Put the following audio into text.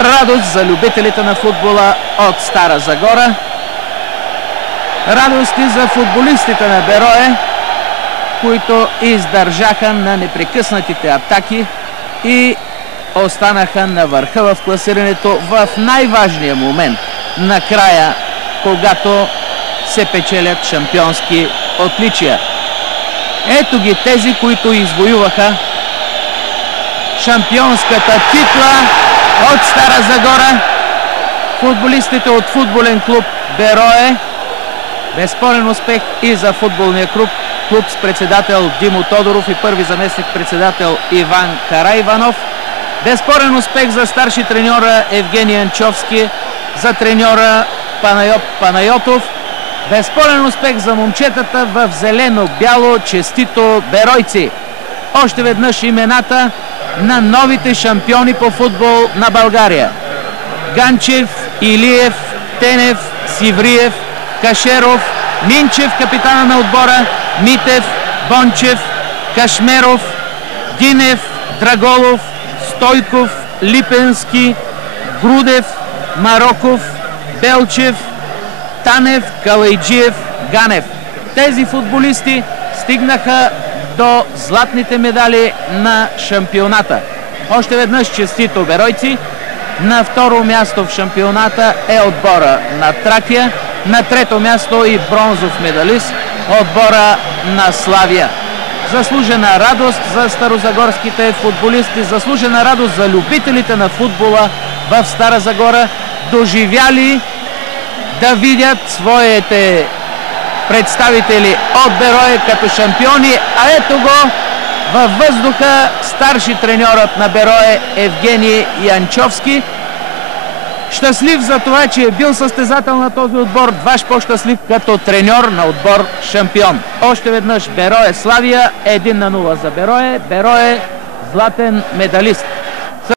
Радост за любителите на футбола от Стара Загора. Радост и за футболистите на Берое, които издържаха на непрекъснатите атаки и останаха на върха в класирането в най-важния момент, накрая, когато се печелят шампионски отличия. Ето ги тези, които извоюваха шампионската титла от Стара Загора. Футболистите от футболен клуб Берое. Безспорен успех и за футболния клуб с председател Димо Тодоров и първи заместник председател Иван Караиванов. Безспорен успех за старши треньора Евгений Анчовски, за треньора Панайот Панайотов. Безспорен успех за момчетата в зелено-бяло. Честито, беройци! Още веднъж имената на новите шампиони по футбол на България: Ганчев, Илиев, Тенев, Сивриев, Кашеров, Минчев, капитана на отбора, Митев, Бончев, Кашмеров, Динев, Драголов, Стойков, Липенски, Грудев, Мароков, Белчев, Танев, Калайджиев, Ганев. Тези футболисти стигнаха до златните медали на шампионата. Още веднъж честито, беройци! На второ място в шампионата е отбора на Тракия. На трето място и бронзов медалист отбора на Славия. Заслужена радост за старозагорските футболисти, заслужена радост за любителите на футбола в Стара Загора, доживяли да видят своите представители от Берое като шампиони. А ето го във въздуха старши треньорът на Берое Евгений Янчовски. Щастлив за това, че е бил състезател на този отбор, дваж по-щастлив като треньор на отбор шампион. Още веднъж Берое Славия, 1-0 за Берое. Берое златен медалист.